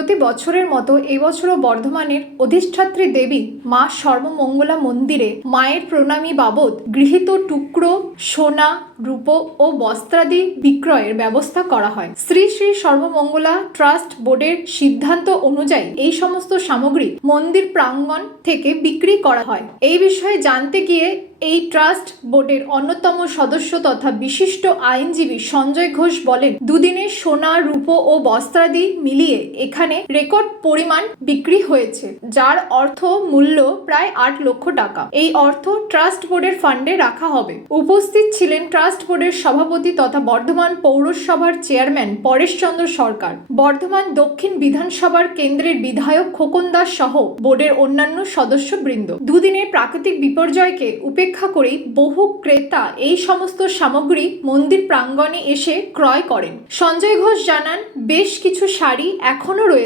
প্রতি বছরের মতো এবছরও বর্ধমানের অধিষ্ঠাত্রী দেবী মা সর্বমঙ্গলা মন্দিরে মায়ের প্রণামী বাবদ গৃহীত টুকরো, সোনা, রূপ ও বস্ত্রাদি বিক্রয়ের ব্যবস্থা করা হয়। শ্রী শ্রী সর্বমঙ্গলা ট্রাস্ট বোর্ডের সিদ্ধান্ত অনুযায়ী এই সমস্ত সামগ্রী মন্দির প্রাঙ্গণ থেকে বিক্রি করা হয়। এই বিষয়ে জানতে গিয়ে এই ট্রাস্ট বোর্ডের অন্যতম সদস্য তথা বিশিষ্ট আইনজীবী সঞ্জয় ঘোষ বলেন, দুদিনে সোনা, রূপ ও বস্ত্রাদি মিলিয়ে এখানে রেকর্ড পরিমাণ বিক্রি হয়েছে, যার অর্থ মূল্য প্রায় আট লক্ষ টাকা। এই অর্থ ট্রাস্ট বোর্ডের ফান্ডে রাখা হবে। উপস্থিত ছিলেন ট্রাস্ট বোর্ডের সভাপতি তথা বর্ধমান পৌরসভার চেয়ারম্যান পরেশচন্দ্র সরকার। বর্ধমান দক্ষিণ বিধানসভার কেন্দ্রের বিধায়ক খোকন দাস সহ বোর্ডের অন্যান্য সদস্যবৃন্দ। দুদিনের প্রাকৃতিক বিপর্যয়কে উপেক্ষা করেই বহু ক্রেতা এই সমস্ত সামগ্রী মন্দির প্রাঙ্গণে এসে ক্রয় করেন। সঞ্জয় ঘোষ জানান, বেশ কিছু শাড়ি এখনও রয়েছে।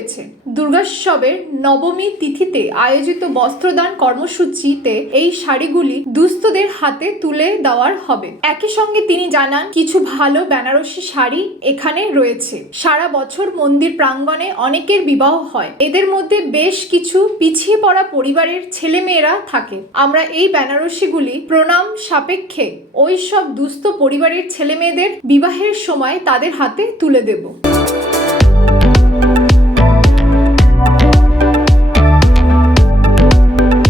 দুর্গোৎসবের নবমী তিথিতে আয়োজিত বস্ত্রদান কর্মসূচিতে এই শাড়িগুলি দুস্থদের হাতে তুলে দেওয়ার হবে। একই সঙ্গে তিনি জানান, কিছু ভালো বেনারসি শাড়ি এখানে রয়েছে। সারা বছর মন্দির প্রাঙ্গণে অনেকের বিবাহ হয়। এদের মধ্যে বেশ কিছু পিছিয়ে পড়া পরিবারের ছেলেমেয়েরা থাকে। আমরা এই বেনারসিগুলি প্রণাম সাপেক্ষে ওই সব দুস্থ পরিবারের ছেলেমেয়েদের বিবাহের সময় তাদের হাতে তুলে দেব।